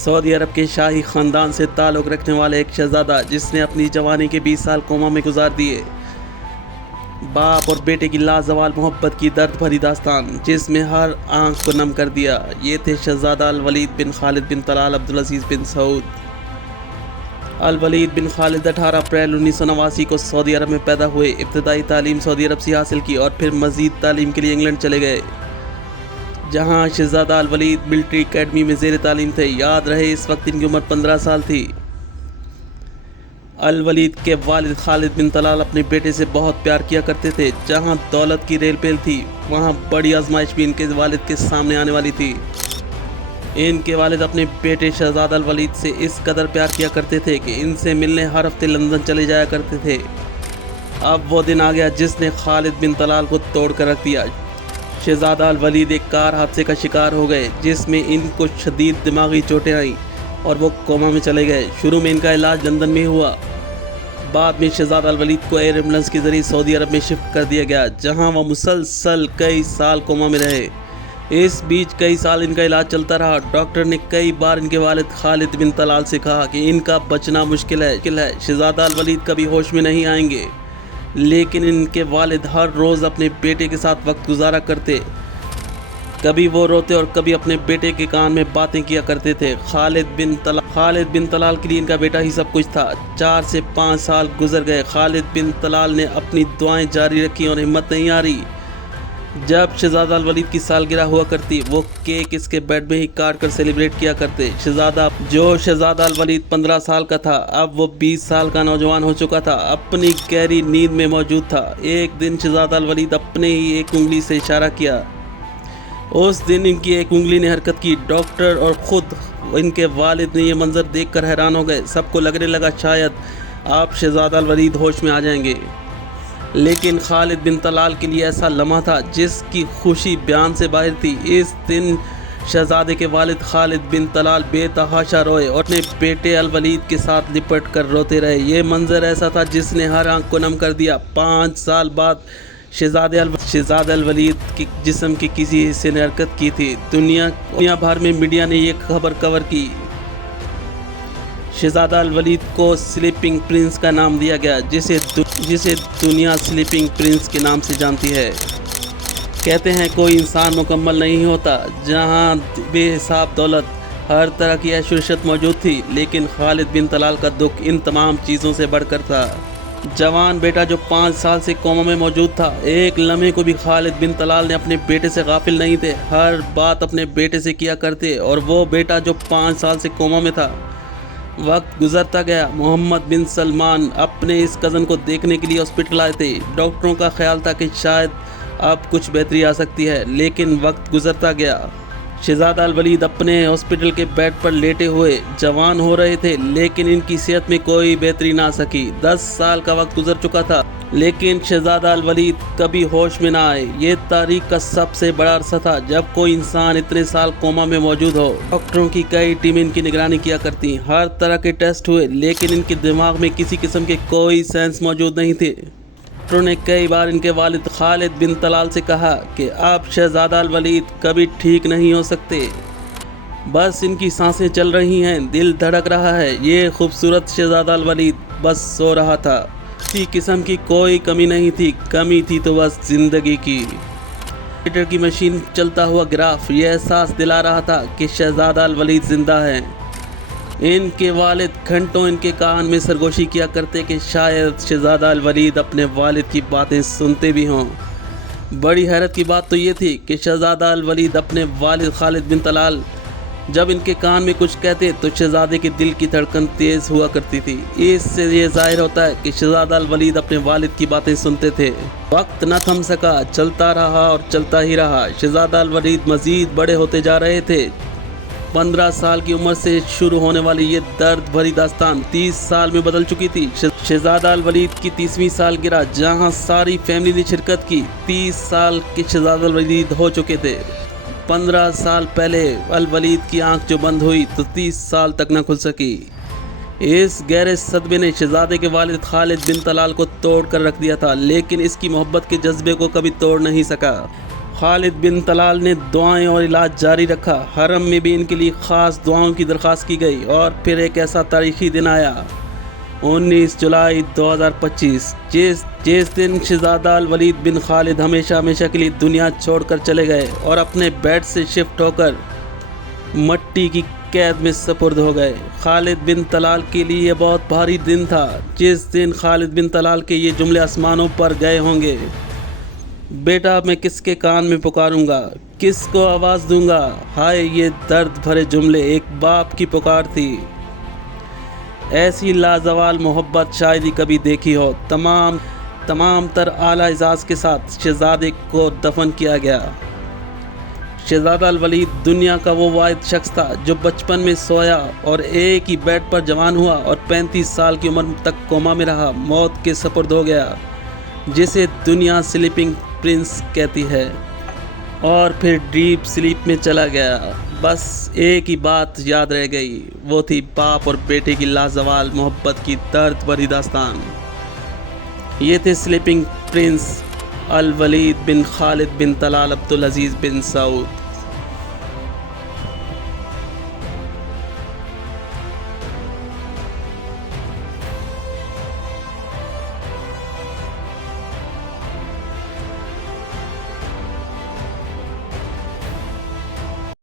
سعودی عرب کے شاہی خاندان سے تعلق رکھنے والے ایک شہزادہ جس نے اپنی جوانی کے 20 سال کوما میں گزار دیے۔ باپ اور بیٹے کی لازوال محبت کی درد بھری داستان جس میں ہر آنکھ کو نم کر دیا۔ یہ تھے شہزادہ الولید بن خالد بن طلال عبدالعزیز بن سعود۔ الولید بن خالد 18 اپریل 1989 کو سعودی عرب میں پیدا ہوئے۔ ابتدائی تعلیم سعودی عرب سے حاصل کی اور پھر مزید تعلیم کے لیے انگلینڈ چلے گئے، جہاں شہزادہ الولید ملٹری اکیڈمی میں زیر تعلیم تھے۔ یاد رہے اس وقت ان کی عمر 15 سال تھی۔ الولید کے والد خالد بن طلال اپنے بیٹے سے بہت پیار کیا کرتے تھے۔ جہاں دولت کی ریل پیل تھی، وہاں بڑی آزمائش بھی ان کے والد کے سامنے آنے والی تھی۔ ان کے والد اپنے بیٹے شہزادہ الولید سے اس قدر پیار کیا کرتے تھے کہ ان سے ملنے ہر ہفتے لندن چلے جایا کرتے تھے۔ اب وہ دن آ گیا جس نے خالد بن طلال کو توڑ کر رکھ دیا۔ شہزادہ الولید ایک کار حادثے کا شکار ہو گئے جس میں ان کو شدید دماغی چوٹیں آئیں اور وہ کوما میں چلے گئے۔ شروع میں ان کا علاج لندن میں ہوا، بعد میں شہزادہ الولید کو ایئر ایمبولینس کے ذریعے سعودی عرب میں شفٹ کر دیا گیا، جہاں وہ مسلسل کئی سال کوما میں رہے۔ اس بیچ کئی سال ان کا علاج چلتا رہا۔ ڈاکٹر نے کئی بار ان کے والد خالد بن طلال سے کہا کہ ان کا بچنا مشکل ہے، شہزادہ الولید کبھی ہوش میں نہیں آئیں گے، لیکن ان کے والد ہر روز اپنے بیٹے کے ساتھ وقت گزارا کرتے۔ کبھی وہ روتے اور کبھی اپنے بیٹے کے کان میں باتیں کیا کرتے تھے۔ خالد بن طلال کے لیے ان کا بیٹا ہی سب کچھ تھا۔ 4 سے 5 سال گزر گئے۔ خالد بن طلال نے اپنی دعائیں جاری رکھی اور ہمت نہیں ہاری۔ جب شہزادہ الولید کی سالگرہ ہوا کرتی، وہ کیک اس کے بیڈ میں ہی کاٹ کر سیلیبریٹ کیا کرتے۔ شہزادہ الولید 15 سال کا تھا، اب وہ 20 سال کا نوجوان ہو چکا تھا، اپنی گہری نیند میں موجود تھا۔ ایک دن شہزادہ الولید اپنے ہی ایک انگلی سے اشارہ کیا۔ اس دن ان کی ایک انگلی نے حرکت کی۔ ڈاکٹر اور خود ان کے والد نے یہ منظر دیکھ کر حیران ہو گئے۔ سب کو لگنے لگا شاید آپ شہزادہ الولید ہوش میں آ جائیں گے، لیکن خالد بن طلال کے لیے ایسا لمحہ تھا جس کی خوشی بیان سے باہر تھی۔ اس دن شہزادے کے والد خالد بن طلال بے تحاشا روئے اور اپنے بیٹے الولید کے ساتھ لپٹ کر روتے رہے۔ یہ منظر ایسا تھا جس نے ہر آنکھ کو نم کر دیا۔ 5 سال بعد شہزادہ الولید کے جسم کے کسی حصے نے حرکت کی تھی۔ دنیا بھر میں میڈیا نے یہ خبر کور کی۔ شہزادہ الولید کو سلیپنگ پرنس کا نام دیا گیا، جسے دنیا سلیپنگ پرنس کے نام سے جانتی ہے۔ کہتے ہیں کوئی انسان مکمل نہیں ہوتا۔ جہاں بے حساب دولت، ہر طرح کی عیش و عشرت موجود تھی، لیکن خالد بن طلال کا دکھ ان تمام چیزوں سے بڑھ کر تھا۔ جوان بیٹا جو 5 سال سے کوما میں موجود تھا، ایک لمحے کو بھی خالد بن طلال نے اپنے بیٹے سے غافل نہیں تھے۔ ہر بات اپنے بیٹے سے کیا کرتے، اور وہ بیٹا جو 5 سال سے کوما میں تھا۔ وقت گزرتا گیا۔ محمد بن سلمان اپنے اس کزن کو دیکھنے کے لیے ہاسپٹل آئے تھے۔ ڈاکٹروں کا خیال تھا کہ شاید اب کچھ بہتری آ سکتی ہے، لیکن وقت گزرتا گیا۔ شہزادہ الولید اپنے ہاسپٹل کے بیڈ پر لیٹے ہوئے جوان ہو رہے تھے، لیکن ان کی صحت میں کوئی بہتری نہ آ سکی۔ 10 سال کا وقت گزر چکا تھا، لیکن شہزادہ الولید کبھی ہوش میں نہ آئے۔ یہ تاریخ کا سب سے بڑا عرصہ تھا جب کوئی انسان اتنے سال کوما میں موجود ہو۔ ڈاکٹروں کی کئی ٹیمیں ان کی نگرانی کیا کرتی، ہر طرح کے ٹیسٹ ہوئے، لیکن ان کے دماغ میں کسی قسم کے کوئی سینس موجود نہیں تھے۔ ڈاکٹروں نے کئی بار ان کے والد خالد بن طلال سے کہا کہ اب شہزادہ الولید کبھی ٹھیک نہیں ہو سکتے، بس ان کی سانسیں چل رہی ہیں، دل دھڑک رہا ہے۔ یہ خوبصورت شہزادہ الولید بس سو رہا تھا۔ کسی قسم کی کوئی کمی نہیں تھی، کمی تھی تو بس زندگی کی۔ کمپیوٹر کی مشین چلتا ہوا گراف یہ احساس دلا رہا تھا کہ شہزادہ الولید زندہ ہے۔ ان کے والد گھنٹوں ان کے کان میں سرگوشی کیا کرتے کہ شاید شہزادہ الولید اپنے والد کی باتیں سنتے بھی ہوں۔ بڑی حیرت کی بات تو یہ تھی کہ شہزادہ الولید اپنے والد خالد بن طلال جب ان کے کان میں کچھ کہتے تو شہزادے کے دل کی دھڑکن تیز ہوا کرتی تھی۔ اس سے یہ ظاہر ہوتا ہے کہ شہزادہ الولید اپنے والد کی باتیں سنتے تھے۔ وقت نہ تھم سکا، چلتا رہا اور چلتا ہی رہا۔ شہزادہ الولید مزید بڑے ہوتے جا رہے تھے۔ 15 سال کی عمر سے شروع ہونے والی یہ درد بھری داستان 30 سال میں بدل چکی تھی۔ شہزادہ الولید کی 30ویں سالگرہ جہاں ساری فیملی نے شرکت کی۔ 30 سال کے شہزادہ الولید ہو چکے تھے۔ 15 سال پہلے الولید کی آنکھ جو بند ہوئی تو 30 سال تک نہ کھل سکی۔ اس گہرے صدمے نے شہزادے کے والد خالد بن طلال کو توڑ کر رکھ دیا تھا، لیکن اس کی محبت کے جذبے کو کبھی توڑ نہیں سکا۔ خالد بن طلال نے دعائیں اور علاج جاری رکھا۔ حرم میں بھی ان کے لیے خاص دعاؤں کی درخواست کی گئی اور پھر ایک ایسا تاریخی دن آیا 19 جولائی 2025 جس دن شہزادہ الولید بن خالد ہمیشہ کے لیے دنیا چھوڑ کر چلے گئے اور اپنے بیڈ سے شفٹ ہو کر مٹی کی قید میں سپرد ہو گئے۔ خالد بن طلال کے لیے یہ بہت بھاری دن تھا۔ جس دن خالد بن طلال کے یہ جملے آسمانوں پر گئے ہوں گے، بیٹا میں کس کے کان میں پکاروں گا، کس کو آواز دوں گا، ہائے یہ درد بھرے جملے ایک باپ کی پکار تھی۔ ایسی لازوال محبت شاید ہی کبھی دیکھی ہو۔ تمام تر اعلیٰ اعزاز کے ساتھ شہزادے کو دفن کیا گیا۔ شہزادہ الولید دنیا کا وہ واحد شخص تھا جو بچپن میں سویا اور ایک ہی بیڈ پر جوان ہوا اور 35 سال کی عمر تک کوما میں رہا، موت کے سپرد ہو گیا، جسے دنیا سلیپنگ پرنس کہتی ہے، اور پھر ڈیپ سلیپ میں چلا گیا۔ بس ایک ہی بات یاد رہ گئی، وہ تھی باپ اور بیٹے کی لازوال محبت کی درد بھری داستان۔ یہ تھے سلیپنگ پرنس الولید بن خالد بن طلال عبدالعزیز بن سعود۔